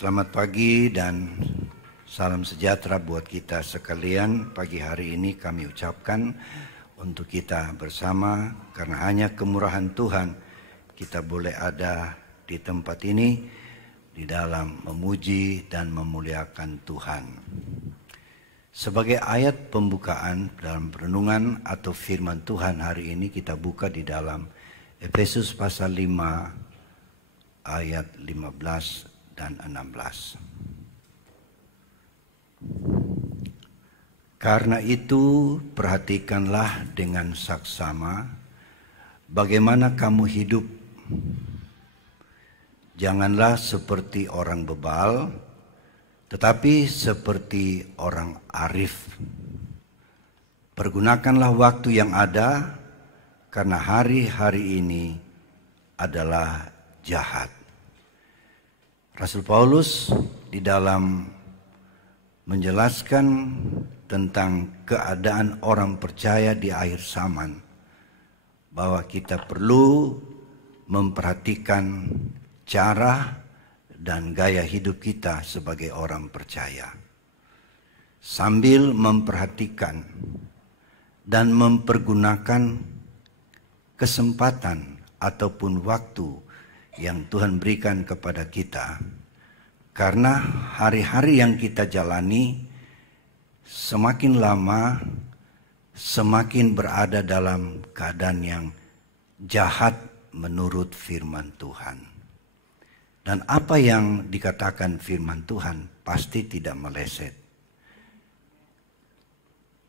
Selamat pagi dan salam sejahtera buat kita sekalian. Pagi hari ini kami ucapkan untuk kita bersama, karena hanya kemurahan Tuhan kita boleh ada di tempat ini di dalam memuji dan memuliakan Tuhan. Sebagai ayat pembukaan dalam renungan atau firman Tuhan hari ini, kita buka di dalam Efesus pasal 5 ayat 15 dan 16. Karena itu perhatikanlah dengan saksama bagaimana kamu hidup. Janganlah seperti orang bebal, tetapi seperti orang arif. Pergunakanlah waktu yang ada, karena hari-hari ini adalah jahat. Rasul Paulus di dalam menjelaskan tentang keadaan orang percaya di akhir zaman, bahwa kita perlu memperhatikan cara dan gaya hidup kita sebagai orang percaya, sambil memperhatikan dan mempergunakan kesempatan ataupun waktu yang Tuhan berikan kepada kita. Karena hari-hari yang kita jalani semakin lama semakin berada dalam keadaan yang jahat menurut firman Tuhan. Dan apa yang dikatakan firman Tuhan pasti tidak meleset.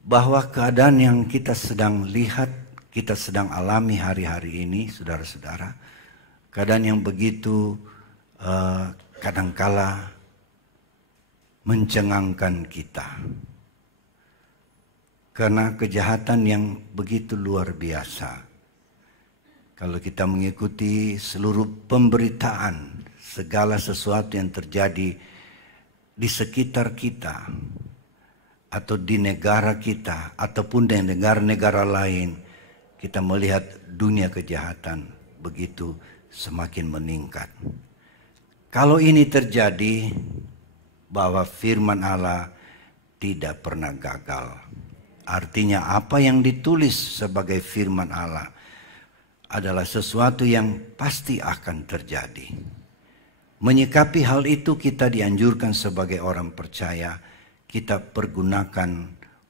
Bahwa keadaan yang kita sedang lihat, kita sedang alami hari-hari ini, saudara-saudara, keadaan yang begitu kadangkala mencengangkan kita. Karena kejahatan yang begitu luar biasa. Kalau kita mengikuti seluruh pemberitaan, segala sesuatu yang terjadi di sekitar kita, atau di negara kita, ataupun di negara-negara lain, kita melihat dunia kejahatan begitu semakin meningkat. Kalau ini terjadi, bahwa firman Allah tidak pernah gagal. Artinya apa yang ditulis sebagai firman Allah adalah sesuatu yang pasti akan terjadi. Menyikapi hal itu kita dianjurkan sebagai orang percaya, kita pergunakan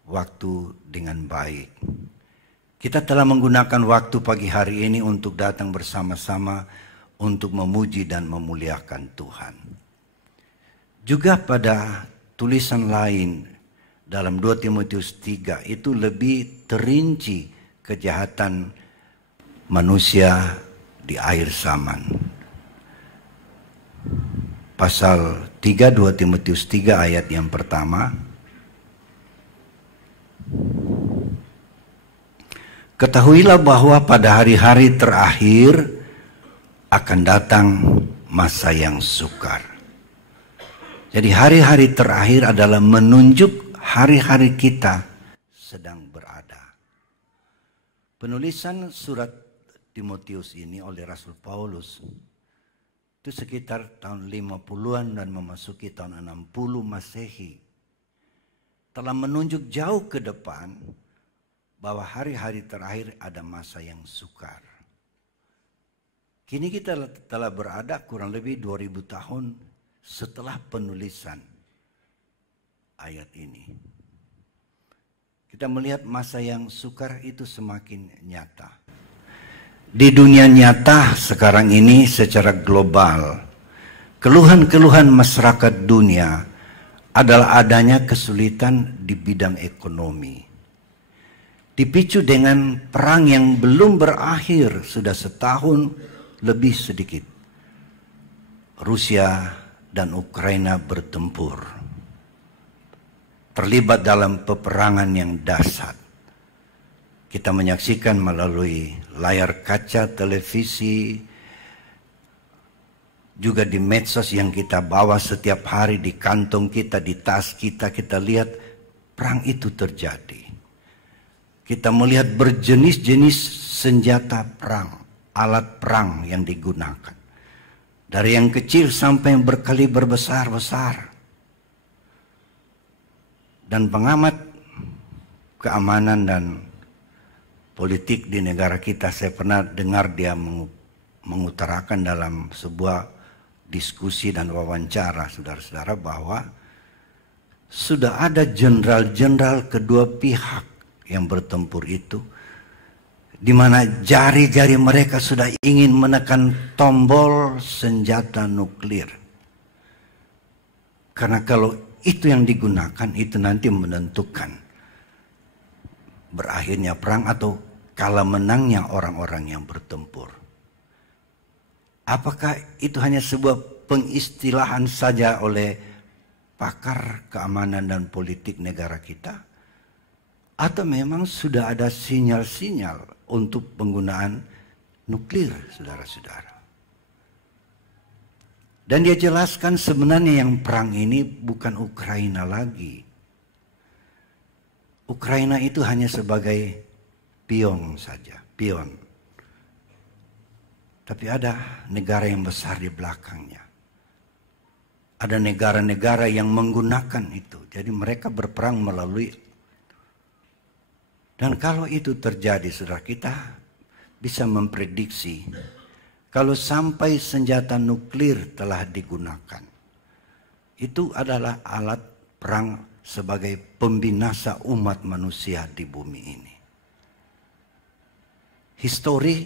waktu dengan baik. Kita telah menggunakan waktu pagi hari ini untuk datang bersama-sama untuk memuji dan memuliakan Tuhan. Juga pada tulisan lain dalam 2 Timotius 3 itu lebih terinci kejahatan manusia di akhir zaman. Pasal 3 2 Timotius 3 ayat yang pertama. Ketahuilah bahwa pada hari-hari terakhir akan datang masa yang sukar. Jadi hari-hari terakhir adalah menunjuk hari-hari kita sedang berada. Penulisan surat Timotius ini oleh Rasul Paulus itu sekitar tahun 50-an dan memasuki tahun 60 Masehi. Telah menunjuk jauh ke depan bahwa hari-hari terakhir ada masa yang sukar. Kini kita telah berada kurang lebih 2000 tahun setelah penulisan ayat ini. Kita melihat masa yang sukar itu semakin nyata. Di dunia nyata sekarang ini secara global, keluhan-keluhan masyarakat dunia adalah adanya kesulitan di bidang ekonomi. Dipicu dengan perang yang belum berakhir sudah setahun lebih sedikit. Rusia dan Ukraina bertempur, terlibat dalam peperangan yang dahsyat. Kita menyaksikan melalui layar kaca televisi, juga di medsos yang kita bawa setiap hari di kantong kita, di tas kita, kita lihat perang itu terjadi. Kita melihat berjenis-jenis senjata perang, alat perang yang digunakan. Dari yang kecil sampai yang berkaliber besar-besar. Dan pengamat keamanan dan politik di negara kita, saya pernah dengar dia mengutarakan dalam sebuah diskusi dan wawancara, saudara-saudara, bahwa sudah ada jenderal-jenderal kedua pihak yang bertempur itu, di mana jari-jari mereka sudah ingin menekan tombol senjata nuklir. Karena kalau itu yang digunakan, itu nanti menentukan berakhirnya perang atau kalah menangnya orang-orang yang bertempur. Apakah itu hanya sebuah pengistilahan saja oleh pakar keamanan dan politik negara kita? Atau memang sudah ada sinyal-sinyal untuk penggunaan nuklir, saudara-saudara? Dan dia jelaskan sebenarnya yang perang ini bukan Ukraina lagi. Ukraina itu hanya sebagai pion saja, pion. Tapi ada negara yang besar di belakangnya. Ada negara-negara yang menggunakan itu. Jadi mereka berperang melalui. Dan kalau itu terjadi, saudara, kita bisa memprediksi kalau sampai senjata nuklir telah digunakan, itu adalah alat perang sebagai pembinasa umat manusia di bumi ini. Histori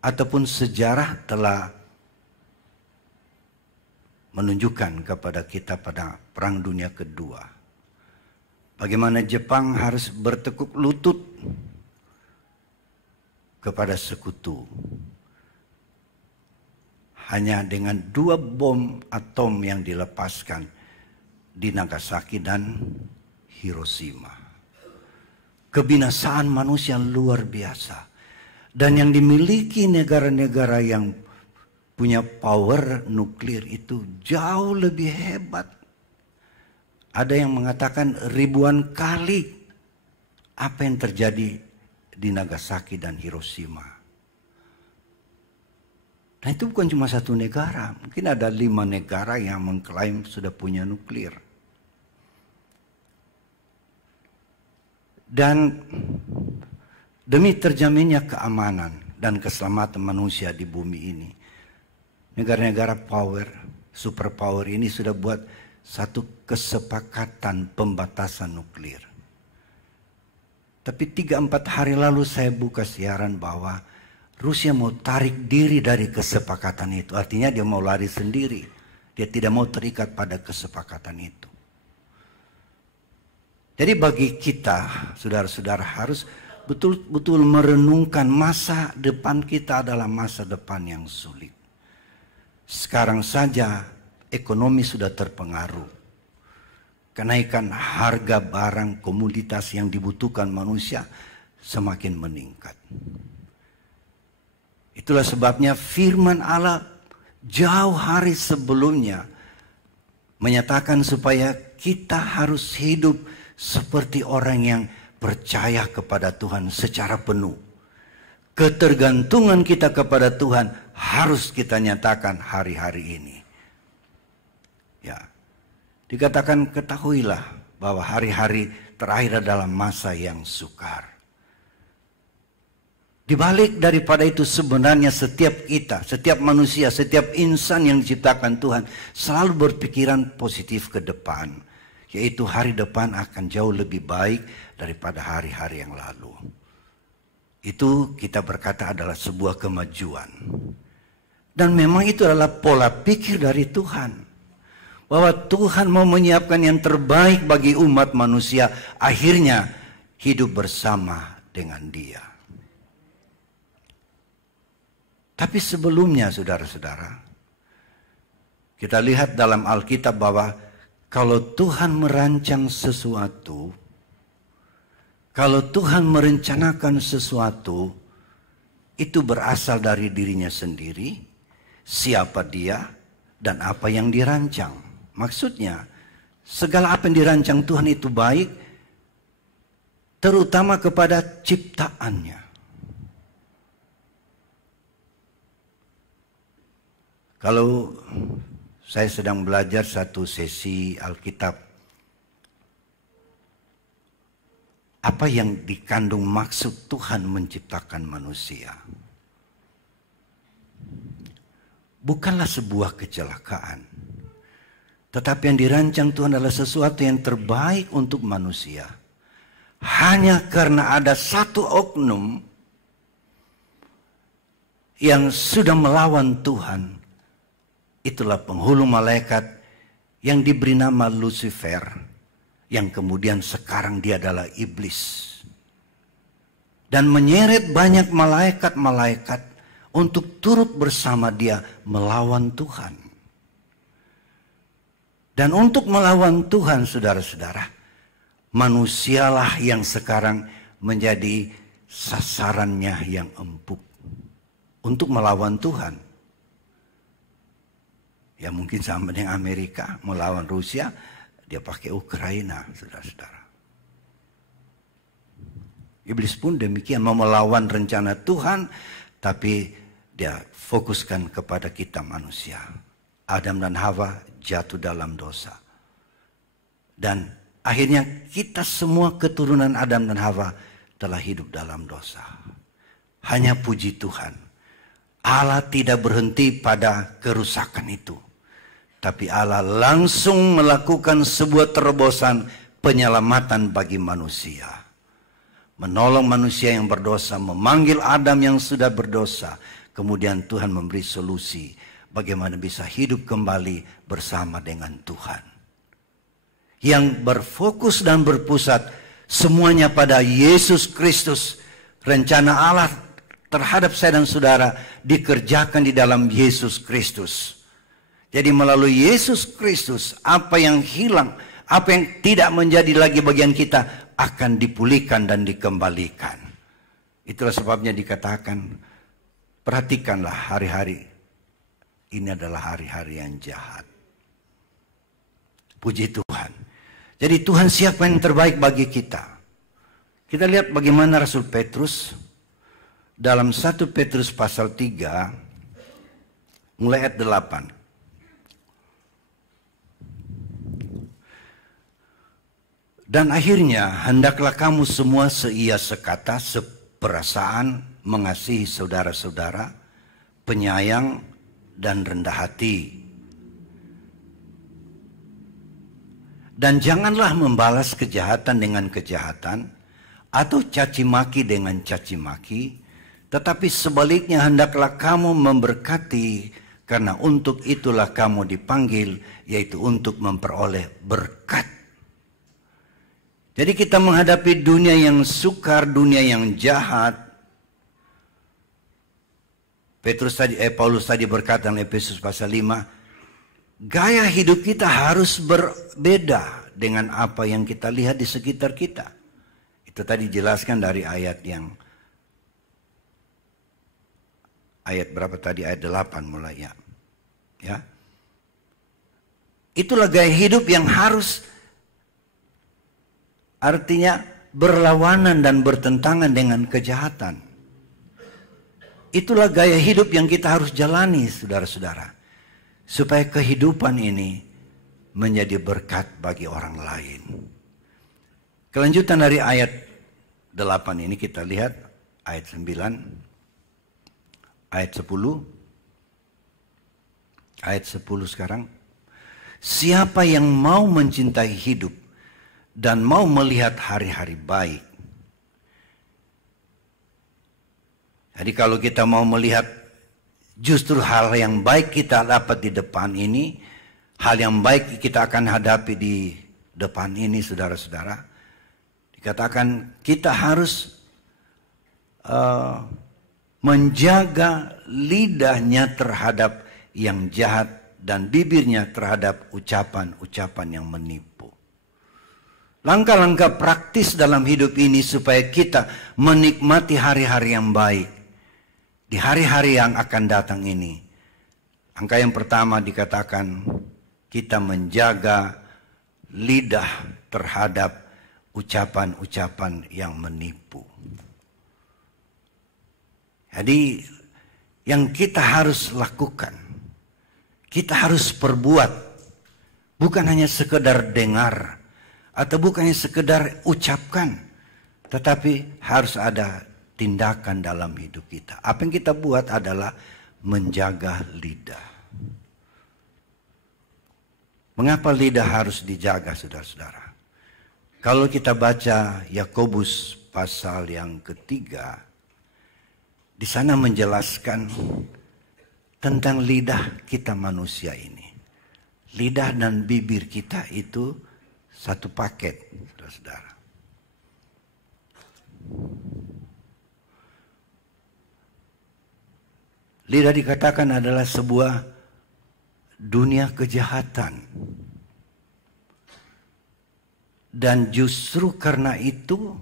ataupun sejarah telah menunjukkan kepada kita pada Perang Dunia Kedua, bagaimana Jepang harus bertekuk lutut kepada sekutu. Hanya dengan 2 bom atom yang dilepaskan di Nagasaki dan Hiroshima. Kebinasaan manusia luar biasa. Dan yang dimiliki negara-negara yang punya power nuklir itu jauh lebih hebat. Ada yang mengatakan ribuan kali apa yang terjadi di Nagasaki dan Hiroshima. Nah, itu bukan cuma satu negara. Mungkin ada 5 negara yang mengklaim sudah punya nuklir. Dan demi terjaminnya keamanan dan keselamatan manusia di bumi ini, negara-negara power, superpower ini sudah buat satu kesepakatan pembatasan nuklir. Tapi 3-4 hari lalu saya buka siaran bahwa Rusia mau tarik diri dari kesepakatan itu. Artinya dia mau lari sendiri. Dia tidak mau terikat pada kesepakatan itu. Jadi bagi kita, saudara-saudara, harus betul-betul merenungkan masa depan kita adalah masa depan yang sulit. Sekarang saja ekonomi sudah terpengaruh. Kenaikan harga barang komoditas yang dibutuhkan manusia semakin meningkat. Itulah sebabnya firman Allah jauh hari sebelumnya menyatakan supaya kita harus hidup seperti orang yang percaya kepada Tuhan secara penuh. Ketergantungan kita kepada Tuhan harus kita nyatakan hari-hari ini. Ya, dikatakan ketahuilah bahwa hari-hari terakhir adalah masa yang sukar. Di balik daripada itu sebenarnya setiap kita, setiap manusia, setiap insan yang diciptakan Tuhan selalu berpikiran positif ke depan. Yaitu hari depan akan jauh lebih baik daripada hari-hari yang lalu. Itu kita berkata adalah sebuah kemajuan. Dan memang itu adalah pola pikir dari Tuhan. Bahwa Tuhan mau menyiapkan yang terbaik bagi umat manusia. Akhirnya hidup bersama dengan Dia. Tapi sebelumnya saudara-saudara, kita lihat dalam Alkitab bahwa kalau Tuhan merancang sesuatu, kalau Tuhan merencanakan sesuatu, itu berasal dari dirinya sendiri, siapa Dia, dan apa yang dirancang. Maksudnya, segala apa yang dirancang Tuhan itu baik, terutama kepada ciptaannya. Kalau saya sedang belajar satu sesi Alkitab, apa yang dikandung maksud Tuhan menciptakan manusia? Bukanlah sebuah kecelakaan, tetapi yang dirancang Tuhan adalah sesuatu yang terbaik untuk manusia. Hanya karena ada satu oknum yang sudah melawan Tuhan, itulah penghulu malaikat yang diberi nama Lucifer, yang kemudian sekarang dia adalah iblis. Dan menyeret banyak malaikat-malaikat untuk turut bersama dia melawan Tuhan. Dan untuk melawan Tuhan, saudara-saudara, manusialah yang sekarang menjadi sasarannya yang empuk untuk melawan Tuhan. Ya mungkin sama dengan Amerika melawan Rusia, dia pakai Ukraina, saudara-saudara. Iblis pun demikian, mau melawan rencana Tuhan, tapi dia fokuskan kepada kita manusia. Adam dan Hawa jatuh dalam dosa. Dan akhirnya kita semua keturunan Adam dan Hawa telah hidup dalam dosa. Hanya puji Tuhan, Allah tidak berhenti pada kerusakan itu. Tapi Allah langsung melakukan sebuah terobosan penyelamatan bagi manusia. Menolong manusia yang berdosa, memanggil Adam yang sudah berdosa. Kemudian Tuhan memberi solusi bagaimana bisa hidup kembali bersama dengan Tuhan. Yang berfokus dan berpusat semuanya pada Yesus Kristus. Rencana Allah terhadap saya dan saudara dikerjakan di dalam Yesus Kristus. Jadi melalui Yesus Kristus, apa yang hilang, apa yang tidak menjadi lagi bagian kita akan dipulihkan dan dikembalikan. Itulah sebabnya dikatakan, perhatikanlah hari-hari ini adalah hari-hari yang jahat. Puji Tuhan. Jadi Tuhan siapa yang terbaik bagi kita. Kita lihat bagaimana Rasul Petrus dalam 1 Petrus pasal 3 mulai ayat 8. Dan akhirnya hendaklah kamu semua seia sekata, seperasaan, mengasihi saudara-saudara, penyayang dan rendah hati. Dan janganlah membalas kejahatan dengan kejahatan atau caci maki dengan caci maki, tetapi sebaliknya hendaklah kamu memberkati, karena untuk itulah kamu dipanggil, yaitu untuk memperoleh berkat. Jadi kita menghadapi dunia yang sukar, dunia yang jahat. Paulus tadi berkata dalam Efesus pasal 5, gaya hidup kita harus berbeda dengan apa yang kita lihat di sekitar kita. Itu tadi jelaskan dari ayat berapa tadi? Ayat 8 mulai ya. Itulah gaya hidup yang harus, artinya berlawanan dan bertentangan dengan kejahatan. Itulah gaya hidup yang kita harus jalani, saudara-saudara. Supaya kehidupan ini menjadi berkat bagi orang lain. Kelanjutan dari ayat 8 ini kita lihat. Ayat 9. Ayat 10. Ayat 10 sekarang. Siapa yang mau mencintai hidup dan mau melihat hari-hari baik. Jadi kalau kita mau melihat justru hal yang baik kita dapat di depan ini, hal yang baik kita akan hadapi di depan ini, saudara-saudara. Dikatakan kita harus menjaga lidahnya terhadap yang jahat dan bibirnya terhadap ucapan-ucapan yang menipu. Langkah-langkah praktis dalam hidup ini supaya kita menikmati hari-hari yang baik. Di hari-hari yang akan datang ini. Angka yang pertama dikatakan kita menjaga lidah terhadap ucapan-ucapan yang menipu. Jadi yang kita harus lakukan kita harus perbuat. Bukan hanya sekedar dengar atau bukan hanya sekedar ucapkan, tetapi harus ada tindakan dalam hidup kita. Apa yang kita buat adalah menjaga lidah. Mengapa lidah harus dijaga, saudara-saudara? Kalau kita baca Yakobus pasal yang ketiga, di sana menjelaskan tentang lidah kita manusia ini. Lidah dan bibir kita itu satu paket, saudara-saudara. Lidah dikatakan adalah sebuah dunia kejahatan. Dan justru karena itu,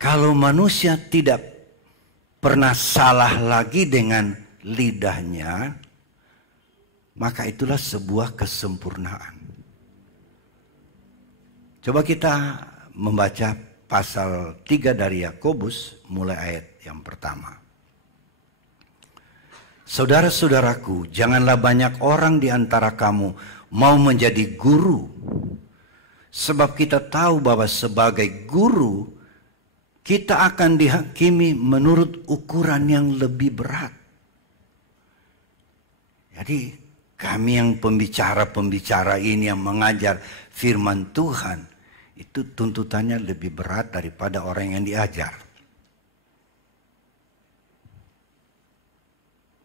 kalau manusia tidak pernah salah lagi dengan lidahnya, maka itulah sebuah kesempurnaan. Coba kita membaca pasal 3 dari Yakobus, mulai ayat yang pertama. Saudara-saudaraku, janganlah banyak orang di antara kamu mau menjadi guru. Sebab kita tahu bahwa sebagai guru, kita akan dihakimi menurut ukuran yang lebih berat. Jadi kami yang pembicara-pembicara ini yang mengajar firman Tuhan, itu tuntutannya lebih berat daripada orang yang diajar.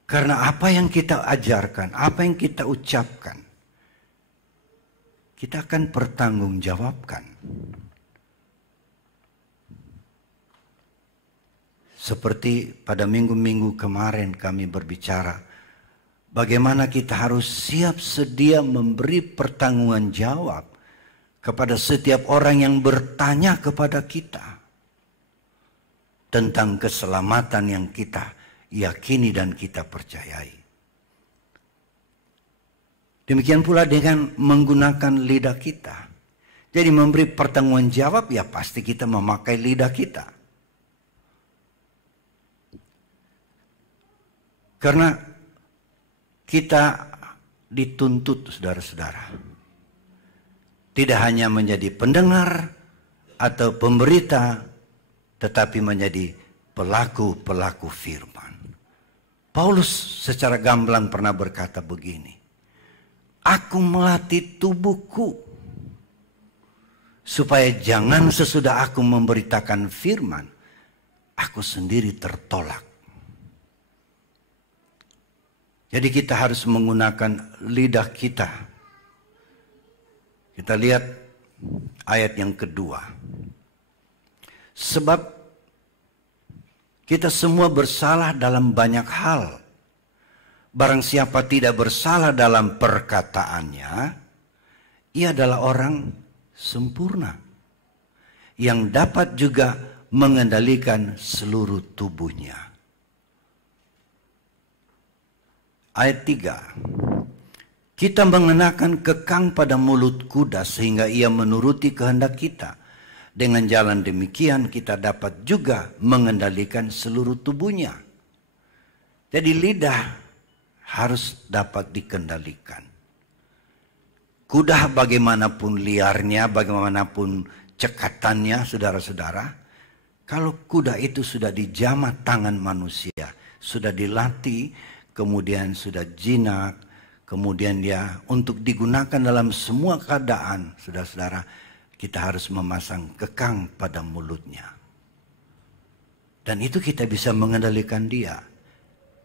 Karena apa yang kita ajarkan, apa yang kita ucapkan, kita akan pertanggungjawabkan. Seperti pada minggu-minggu kemarin kami berbicara, bagaimana kita harus siap sedia memberi pertanggungan jawab kepada setiap orang yang bertanya kepada kita tentang keselamatan yang kita yakini dan kita percayai. Demikian pula dengan menggunakan lidah kita. Jadi memberi pertanggungan jawab, ya pasti kita memakai lidah kita. Karena kita dituntut, saudara-saudara, tidak hanya menjadi pendengar atau pemberita, tetapi menjadi pelaku-pelaku firman. Paulus secara gamblang pernah berkata begini, aku melatih tubuhku supaya jangan sesudah aku memberitakan firman, aku sendiri tertolak. Jadi kita harus menggunakan lidah kita. Kita lihat ayat yang kedua. Sebab kita semua bersalah dalam banyak hal. Barang siapa tidak bersalah dalam perkataannya, ia adalah orang sempurna, yang dapat juga mengendalikan seluruh tubuhnya. Ayat 3. Kita mengenakan kekang pada mulut kuda sehingga ia menuruti kehendak kita. Dengan jalan demikian kita dapat juga mengendalikan seluruh tubuhnya. Jadi lidah harus dapat dikendalikan. Kuda bagaimanapun liarnya, bagaimanapun cekatannya, saudara-saudara, kalau kuda itu sudah dijamah tangan manusia, sudah dilatih, kemudian sudah jinak, kemudian dia untuk digunakan dalam semua keadaan, saudara-saudara, kita harus memasang kekang pada mulutnya. Dan itu kita bisa mengendalikan dia.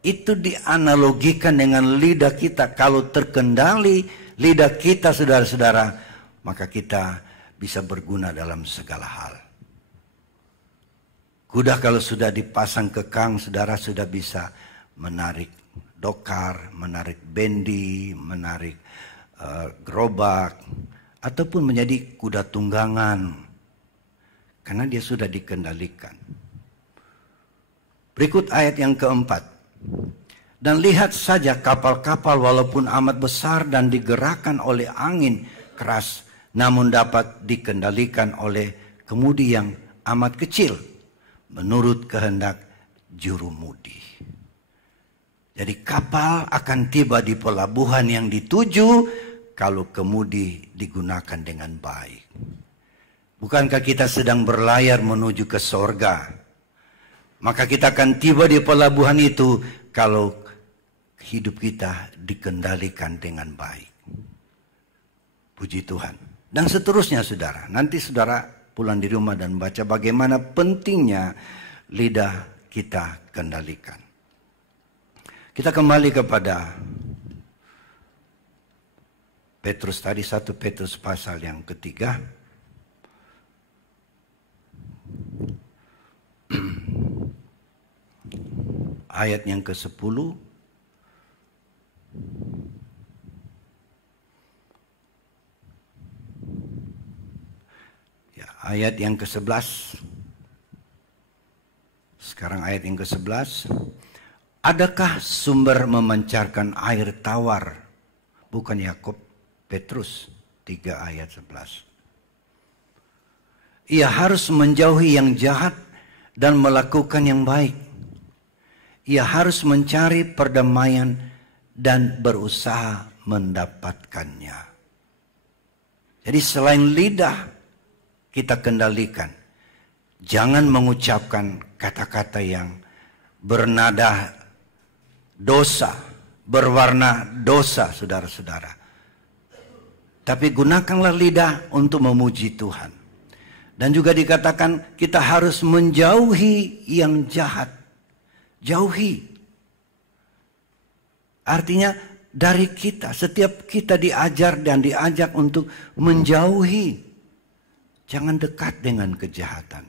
Itu dianalogikan dengan lidah kita. Kalau terkendali lidah kita, saudara-saudara, maka kita bisa berguna dalam segala hal. Kuda kalau sudah dipasang kekang, saudara sudah bisa menarik dokar, menarik bendi, menarik gerobak, ataupun menjadi kuda tunggangan, karena dia sudah dikendalikan. Berikut ayat yang keempat. Dan lihat saja kapal-kapal walaupun amat besar dan digerakkan oleh angin keras, namun dapat dikendalikan oleh kemudi yang amat kecil, menurut kehendak jurumudi. Jadi kapal akan tiba di pelabuhan yang dituju kalau kemudi digunakan dengan baik. Bukankah kita sedang berlayar menuju ke sorga? Maka kita akan tiba di pelabuhan itu kalau hidup kita dikendalikan dengan baik. Puji Tuhan. Dan seterusnya saudara. Nanti saudara pulang di rumah dan baca bagaimana pentingnya lidah kita kendalikan. Kita kembali kepada Petrus tadi, 1 Petrus pasal yang ketiga. Ayat yang ke-10. Ya, ayat yang ke-11. Sekarang ayat yang ke-11. Adakah sumber memancarkan air tawar? Bukan Yakub, Petrus 3 ayat 11. Ia harus menjauhi yang jahat dan melakukan yang baik. Ia harus mencari perdamaian dan berusaha mendapatkannya. Jadi selain lidah kita kendalikan. Jangan mengucapkan kata-kata yang bernada dosa, berwarna dosa, saudara-saudara. Tapi gunakanlah lidah untuk memuji Tuhan. Dan juga dikatakan kita harus menjauhi yang jahat. Jauhi. Artinya dari kita, setiap kita diajar dan diajak untuk menjauhi. Jangan dekat dengan kejahatan.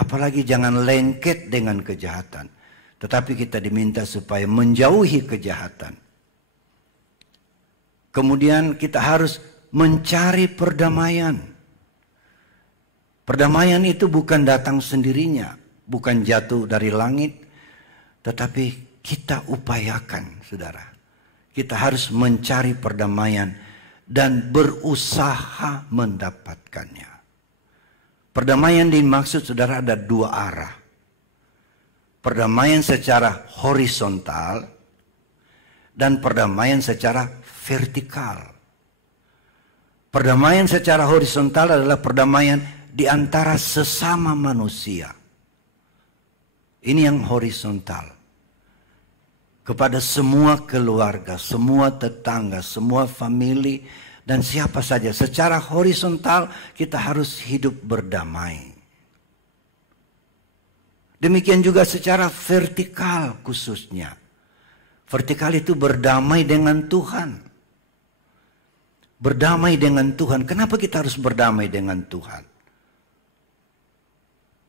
Apalagi jangan lengket dengan kejahatan. Tetapi kita diminta supaya menjauhi kejahatan. Kemudian kita harus mencari perdamaian. Perdamaian itu bukan datang sendirinya, bukan jatuh dari langit, tetapi kita upayakan, saudara. Kita harus mencari perdamaian dan berusaha mendapatkannya. Perdamaian dimaksud, saudara, ada dua arah. Perdamaian secara horizontal dan perdamaian secara vertikal. Perdamaian secara horizontal adalah perdamaian di antara sesama manusia. Ini yang horizontal. Kepada semua keluarga, semua tetangga, semua famili, dan siapa saja. Secara horizontal kita harus hidup berdamai. Demikian juga secara vertikal khususnya. Vertikal itu berdamai dengan Tuhan. Berdamai dengan Tuhan. Kenapa kita harus berdamai dengan Tuhan?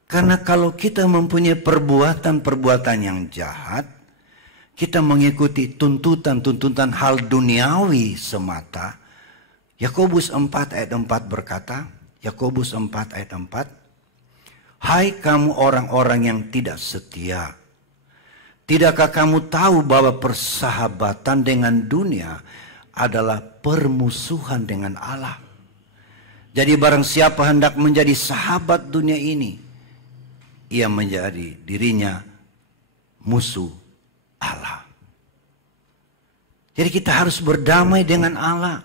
Karena kalau kita mempunyai perbuatan-perbuatan yang jahat, kita mengikuti tuntutan-tuntutan hal duniawi semata. Yakobus 4 ayat 4 berkata, Yakobus 4 ayat 4, hai kamu orang-orang yang tidak setia, tidakkah kamu tahu bahwa persahabatan dengan dunia adalah permusuhan dengan Allah? Jadi barang siapa hendak menjadi sahabat dunia ini, ia menjadi dirinya musuh Allah. Jadi kita harus berdamai dengan Allah.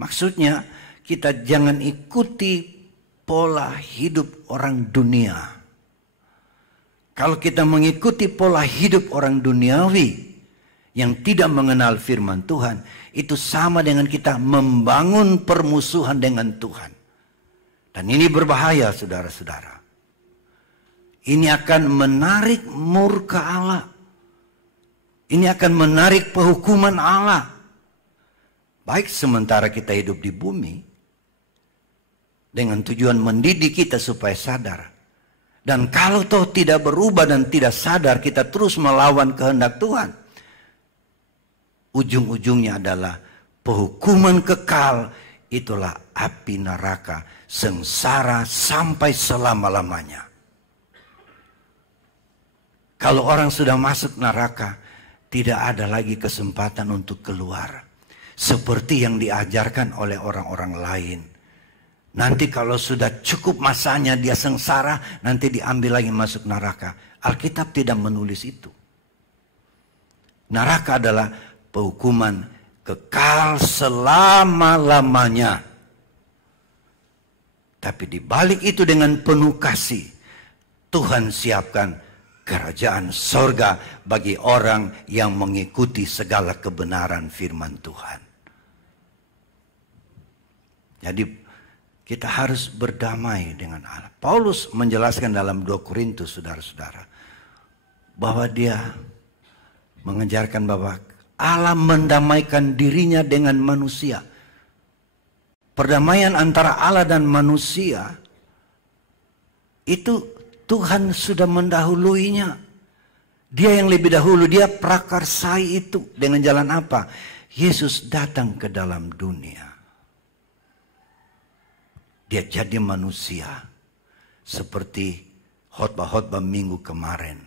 Maksudnya kita jangan ikuti pola hidup orang dunia. Kalau kita mengikuti pola hidup orang duniawi yang tidak mengenal firman Tuhan, itu sama dengan kita membangun permusuhan dengan Tuhan. Dan ini berbahaya, saudara-saudara. Ini akan menarik murka Allah. Ini akan menarik penghukuman Allah. Baik sementara kita hidup di bumi, dengan tujuan mendidik kita supaya sadar. Dan kalau toh tidak berubah dan tidak sadar, kita terus melawan kehendak Tuhan. Ujung-ujungnya adalah penghukuman kekal, itulah api neraka, sengsara sampai selama-lamanya. Kalau orang sudah masuk neraka, tidak ada lagi kesempatan untuk keluar. Seperti yang diajarkan oleh orang-orang lain. Nanti kalau sudah cukup masanya dia sengsara, nanti diambil lagi masuk neraka. Alkitab tidak menulis itu. Neraka adalah penghukuman kekal selama-lamanya. Tapi di balik itu dengan penuh kasih, Tuhan siapkan kerajaan sorga bagi orang yang mengikuti segala kebenaran firman Tuhan. Jadi kita harus berdamai dengan Allah. Paulus menjelaskan dalam 2 Korintus, saudara-saudara, bahwa dia mengajarkan bahwa Allah mendamaikan dirinya dengan manusia. Perdamaian antara Allah dan manusia itu Tuhan sudah mendahuluinya. Dia yang lebih dahulu, dia prakarsai itu. Dengan jalan apa? Yesus datang ke dalam dunia. Dia jadi manusia. Seperti khotbah-khotbah minggu kemarin.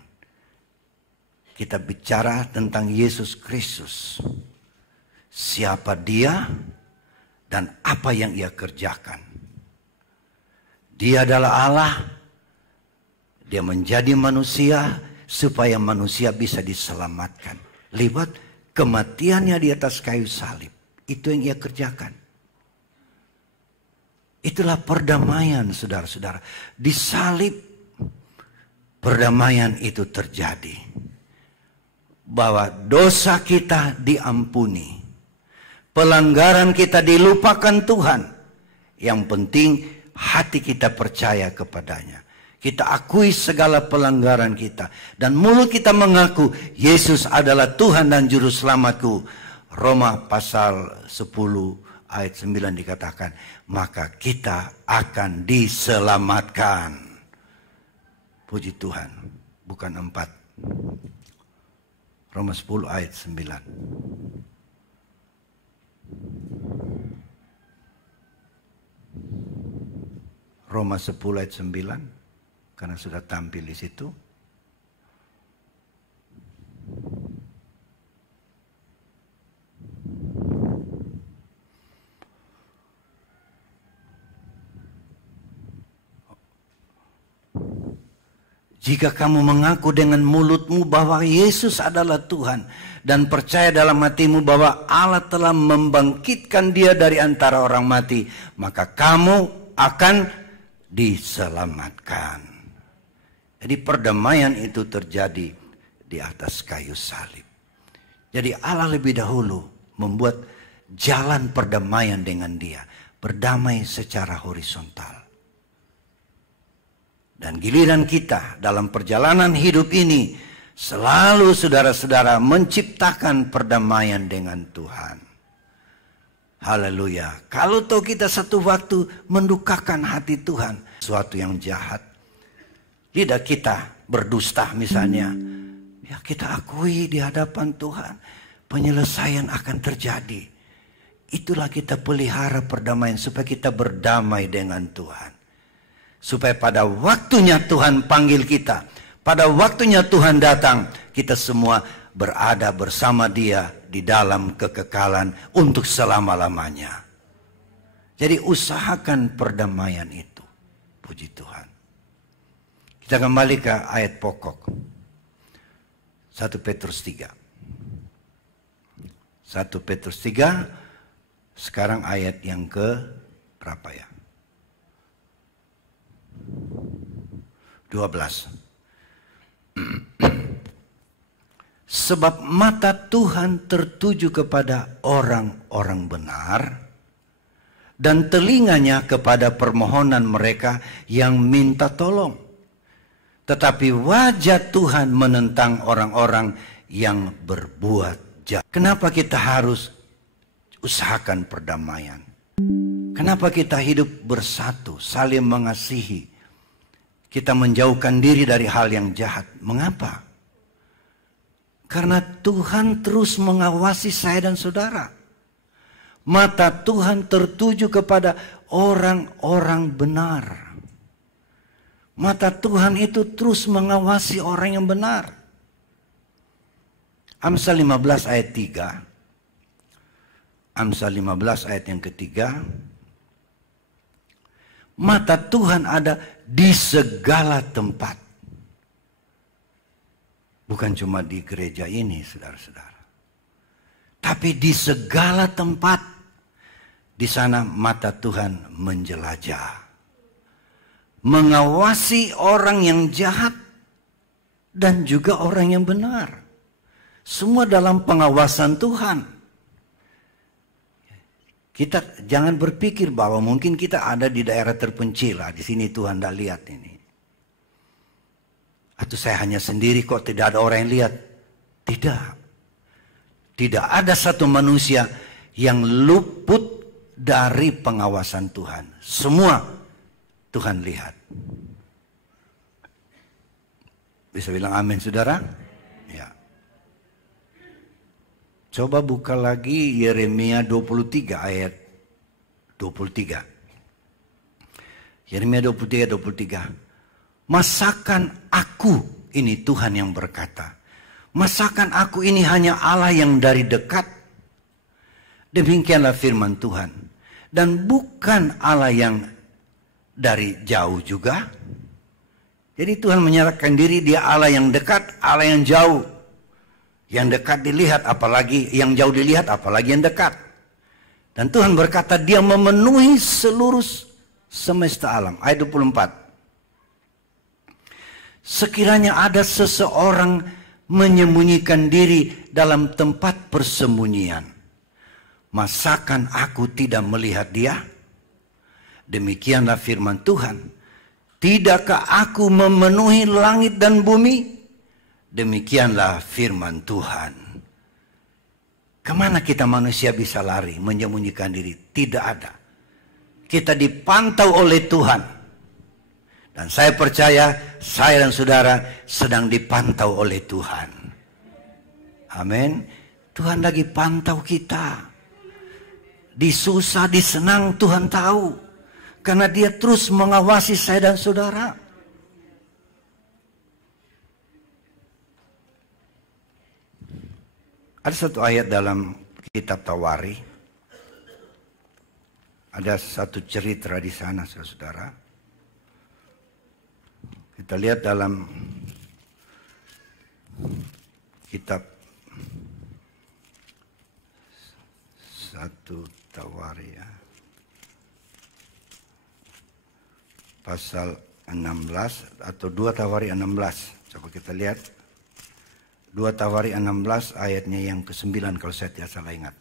Kita bicara tentang Yesus Kristus. Siapa dia dan apa yang ia kerjakan. Dia adalah Allah. Dia menjadi manusia supaya manusia bisa diselamatkan. Lewat kematiannya di atas kayu salib. Itu yang ia kerjakan. Itulah perdamaian, saudara-saudara. Di salib perdamaian itu terjadi. Bahwa dosa kita diampuni. Pelanggaran kita dilupakan Tuhan. Yang penting hati kita percaya kepadanya. Kita akui segala pelanggaran kita. Dan mulut kita mengaku Yesus adalah Tuhan dan Juru Selamatku. Roma pasal 10 ayat 9 dikatakan. Maka kita akan diselamatkan. Puji Tuhan. Bukan 4. Roma 10 ayat 9. Roma 10 ayat 9. Karena sudah tampil di situ. Jika kamu mengaku dengan mulutmu bahwa Yesus adalah Tuhan dan percaya dalam hatimu bahwa Allah telah membangkitkan dia dari antara orang mati, maka kamu akan diselamatkan. Jadi perdamaian itu terjadi di atas kayu salib. Jadi Allah lebih dahulu membuat jalan perdamaian dengan dia. Berdamai secara horizontal. Dan giliran kita dalam perjalanan hidup ini selalu saudara-saudara menciptakan perdamaian dengan Tuhan. Haleluya. Kalau tahu kita satu waktu mendukakan hati Tuhan, sesuatu yang jahat, lidah kita berdusta misalnya, ya kita akui di hadapan Tuhan, penyelesaian akan terjadi. Itulah kita pelihara perdamaian supaya kita berdamai dengan Tuhan. Supaya pada waktunya Tuhan panggil kita. Pada waktunya Tuhan datang. Kita semua berada bersama dia di dalam kekekalan untuk selama-lamanya. Jadi usahakan perdamaian itu. Puji Tuhan. Kita kembali ke ayat pokok. 1 Petrus 3. 1 Petrus 3. Sekarang ayat yang ke berapa ya? 12. Sebab mata Tuhan tertuju kepada orang-orang benar dan telinganya kepada permohonan mereka yang minta tolong. Tetapi wajah Tuhan menentang orang-orang yang berbuat jahat. Kenapa kita harus usahakan perdamaian? Kenapa kita hidup bersatu, saling mengasihi? Kita menjauhkan diri dari hal yang jahat. Mengapa? Karena Tuhan terus mengawasi saya dan saudara. Mata Tuhan tertuju kepada orang-orang benar. Mata Tuhan itu terus mengawasi orang yang benar. Amsal 15 ayat 3. Amsal 15 ayat yang ketiga. Mata Tuhan ada di segala tempat. Bukan cuma di gereja ini, saudara-saudara. Tapi di segala tempat, di sana mata Tuhan menjelajah. Mengawasi orang yang jahat dan juga orang yang benar. Semua dalam pengawasan Tuhan. Kita jangan berpikir bahwa mungkin kita ada di daerah terpencil. Di sini Tuhan tidak lihat ini. Atau saya hanya sendiri kok tidak ada orang yang lihat. Tidak. Tidak ada satu manusia yang luput dari pengawasan Tuhan. Semua Tuhan lihat. Bisa bilang amin, saudara? Ya. Coba buka lagi Yeremia 23 ayat 23. Yeremia 23. Masakan aku, ini Tuhan yang berkata, masakan aku ini hanya Allah yang dari dekat? Demikianlah firman Tuhan. Dan bukan Allah yang dari jauh juga. Jadi Tuhan menyatakan diri dia Allah yang dekat, Allah yang jauh. Yang dekat dilihat, apalagi yang jauh dilihat, apalagi yang dekat. Dan Tuhan berkata dia memenuhi seluruh semesta alam. Ayat 24. Sekiranya ada seseorang menyembunyikan diri dalam tempat persembunyian, masakan aku tidak melihat dia? Demikianlah firman Tuhan. Tidakkah aku memenuhi langit dan bumi? Demikianlah firman Tuhan. Kemana kita manusia bisa lari, menyembunyikan diri? Tidak ada. Kita dipantau oleh Tuhan. Dan saya percaya, saya dan saudara sedang dipantau oleh Tuhan. Amin. Tuhan lagi pantau kita. Di susah, di senang Tuhan tahu. Karena dia terus mengawasi saya dan saudara. Ada satu ayat dalam kitab Tawari. Ada satu cerita di sana, saudara. Kita lihat dalam kitab 1 Tawari ya. Pasal 16 atau 2 Tawari 16. Coba kita lihat. 2 Tawari 16 ayatnya yang ke-9 kalau saya tidak salah ingat.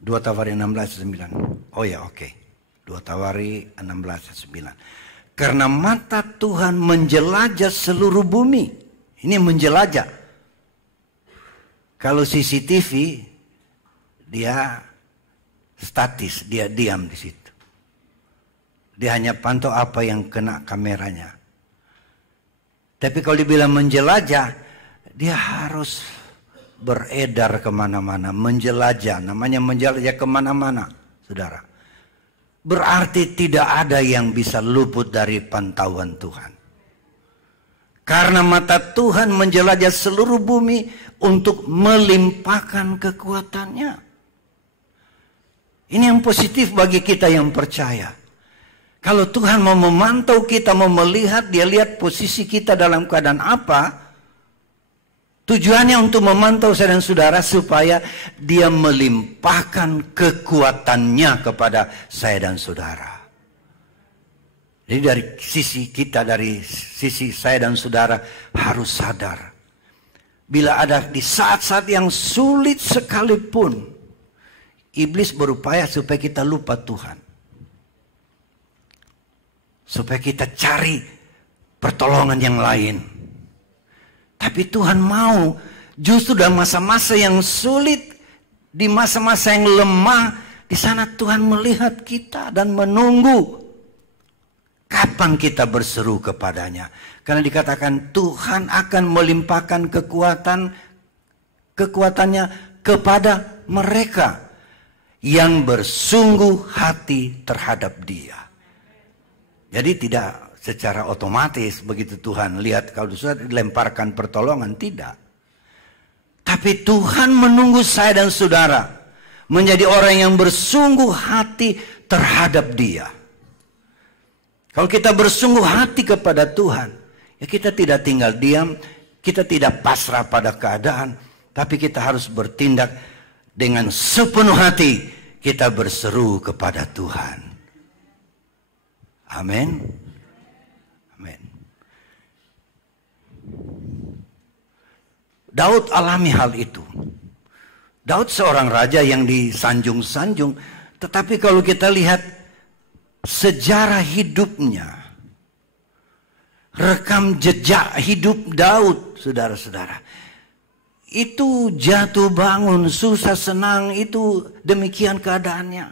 2 Tawari 16 9. Oh ya, oke. 2 Tawari 16 9. Karena mata Tuhan menjelajah seluruh bumi. Ini menjelajah. Kalau CCTV, dia statis, dia diam di situ. Dia hanya pantau apa yang kena kameranya. Tapi kalau dibilang menjelajah, dia harus beredar kemana-mana. Menjelajah, namanya menjelajah kemana-mana, saudara. Berarti tidak ada yang bisa luput dari pantauan Tuhan. Karena mata Tuhan menjelajah seluruh bumi untuk melimpahkan kekuatannya. Ini yang positif bagi kita yang percaya. Kalau Tuhan mau memantau kita, mau melihat, dia lihat posisi kita dalam keadaan apa. Tujuannya untuk memantau saya dan saudara supaya dia melimpahkan kekuatannya kepada saya dan saudara. Jadi dari sisi kita, dari sisi saya dan saudara harus sadar. Bila ada di saat-saat yang sulit sekalipun, iblis berupaya supaya kita lupa Tuhan. Supaya kita cari pertolongan yang lain. Tapi Tuhan mau justru dalam masa-masa yang sulit, di masa-masa yang lemah, di sana Tuhan melihat kita dan menunggu kapan kita berseru kepadanya. Karena dikatakan Tuhan akan melimpahkan kekuatannya kepada mereka yang bersungguh hati terhadap Dia. Jadi tidak secara otomatis begitu Tuhan lihat kalau sudah dilemparkan pertolongan, tidak. Tapi Tuhan menunggu saya dan saudara menjadi orang yang bersungguh hati terhadap Dia. Kalau kita bersungguh hati kepada Tuhan, ya kita tidak tinggal diam, Kita tidak pasrah pada keadaan, tapi kita harus bertindak dengan sepenuh hati. Kita berseru kepada Tuhan. Amin. Amin. Daud alami hal itu. Daud seorang raja yang disanjung-sanjung. Tetapi kalau kita lihat sejarah hidupnya, rekam jejak hidup Daud, saudara-saudara, itu jatuh bangun, susah senang, itu demikian keadaannya.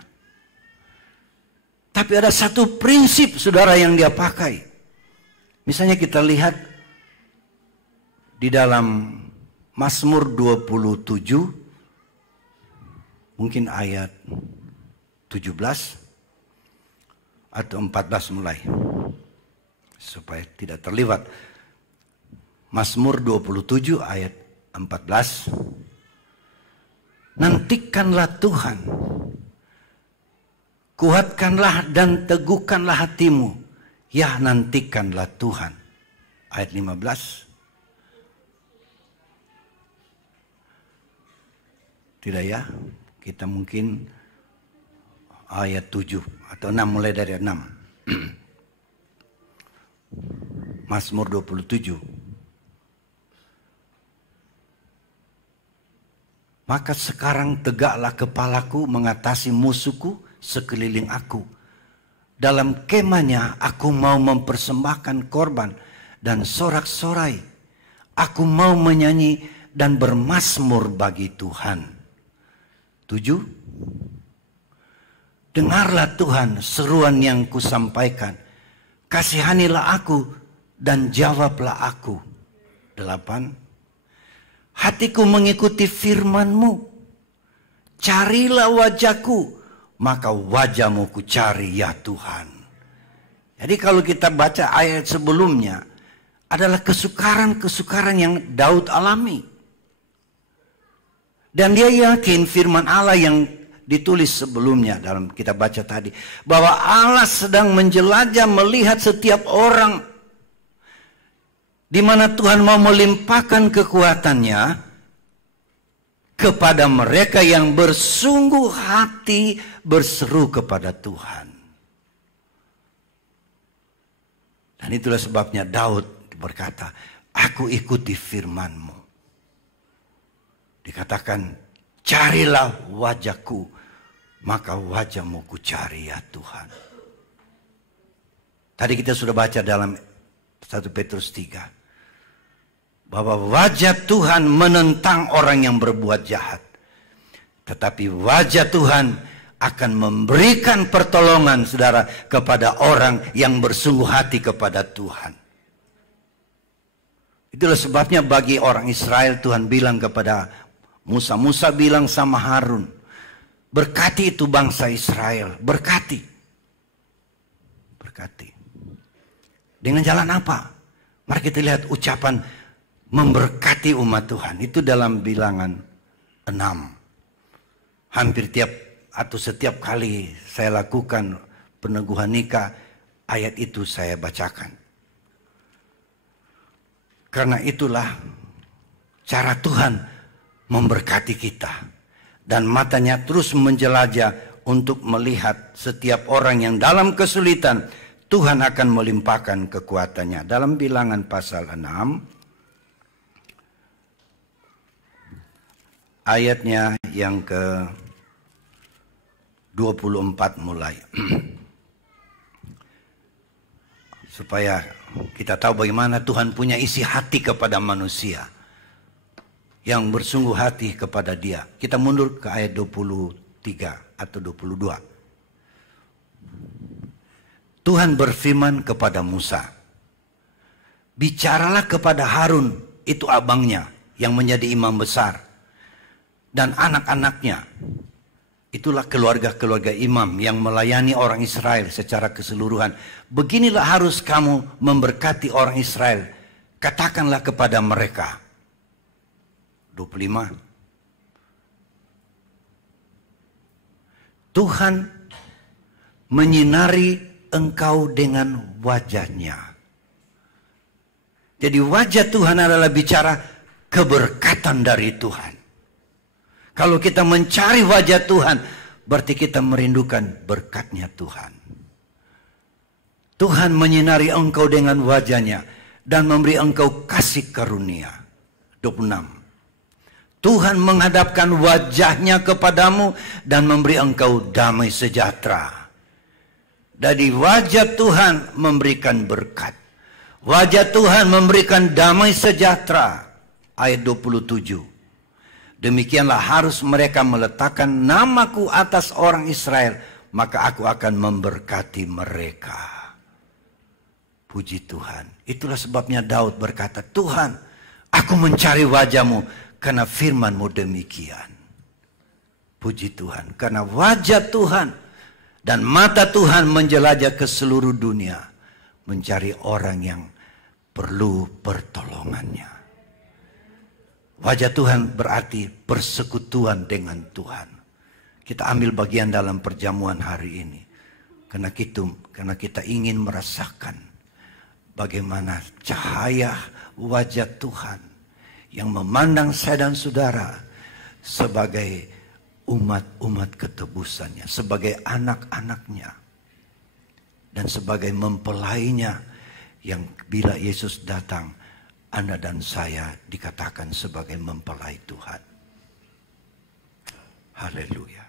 Tapi ada satu prinsip, saudara, yang dia pakai. Misalnya kita lihat di dalam Mazmur 27, mungkin ayat 17 atau 14 mulai, supaya tidak terlibat. Mazmur 27 ayat 14. Nantikanlah Tuhan, kuatkanlah dan teguhkanlah hatimu. Ya, nantikanlah Tuhan. Ayat 15. Tidak ya? Kita mungkin ayat 7 atau 6, mulai dari 6. Mazmur 27. Maka sekarang tegaklah kepalaku mengatasi musuhku sekeliling aku. Dalam kemahnya aku mau mempersembahkan korban dan sorak-sorai. Aku mau menyanyi dan bermazmur bagi Tuhan. 7. Dengarlah Tuhan seruan yang kusampaikan. Kasihanilah aku dan jawablah aku. 8. Hatiku mengikuti firman-Mu. Carilah wajahku, maka wajah-Mu ku cari ya Tuhan. Jadi kalau kita baca ayat sebelumnya, adalah kesukaran-kesukaran yang Daud alami. Dan dia yakin firman Allah yang ditulis sebelumnya dalam kita baca tadi, bahwa Allah sedang menjelajah melihat setiap orang, di mana Tuhan mau melimpahkan kekuatannya kepada mereka yang bersungguh hati berseru kepada Tuhan. Dan itulah sebabnya Daud berkata, aku ikuti firman-Mu. Dikatakan, carilah wajahku, maka wajah-Mu ku cari ya Tuhan. Tadi kita sudah baca dalam 1 Petrus 3. Bahwa wajah Tuhan menentang orang yang berbuat jahat. Tetapi wajah Tuhan akan memberikan pertolongan, saudara, kepada orang yang bersungguh hati kepada Tuhan. Itulah sebabnya bagi orang Israel Tuhan bilang kepada Musa. Musa bilang sama Harun, berkati itu bangsa Israel. Berkati. Berkati. Dengan jalan apa? Mari kita lihat ucapan memberkati umat Tuhan. Itu dalam Bilangan 6. Hampir tiap atau setiap kali saya lakukan peneguhan nikah, ayat itu saya bacakan. Karena itulah cara Tuhan memberkati kita. Dan matanya terus menjelajah untuk melihat setiap orang yang dalam kesulitan. Tuhan akan melimpahkan kekuatannya. Dalam Bilangan pasal 6. Ayatnya yang ke 24 mulai. Supaya kita tahu bagaimana Tuhan punya isi hati kepada manusia yang bersungguh hati kepada Dia. Kita mundur ke ayat 23 atau 22. Tuhan berfirman kepada Musa, bicaralah kepada Harun, itu abangnya yang menjadi imam besar, dan anak-anaknya. Itulah keluarga-keluarga imam yang melayani orang Israel secara keseluruhan. Beginilah harus kamu memberkati orang Israel. Katakanlah kepada mereka. 25. Tuhan menyinari engkau dengan wajahnya Jadi wajah Tuhan adalah bicara keberkatan dari Tuhan. Kalau kita mencari wajah Tuhan, berarti kita merindukan berkatnya Tuhan. Tuhan menyinari engkau dengan wajahnya dan memberi engkau kasih karunia. 26. Tuhan menghadapkan wajahnya kepadamu dan memberi engkau damai sejahtera. Dari wajah Tuhan memberikan berkat. Wajah Tuhan memberikan damai sejahtera. Ayat 27. Demikianlah harus mereka meletakkan namaku atas orang Israel, maka aku akan memberkati mereka. Puji Tuhan. Itulah sebabnya Daud berkata, Tuhan, aku mencari wajah-Mu karena firman-Mu demikian. Puji Tuhan. Karena wajah Tuhan dan mata Tuhan menjelajah ke seluruh dunia, mencari orang yang perlu pertolongannya. Wajah Tuhan berarti persekutuan dengan Tuhan. Kita ambil bagian dalam perjamuan hari ini. Karena kita ingin merasakan bagaimana cahaya wajah Tuhan yang memandang saya dan saudara sebagai umat-umat ketebusannya, sebagai anak-anaknya, dan sebagai mempelainya yang bila Yesus datang, Anda dan saya dikatakan sebagai mempelai Tuhan. Haleluya.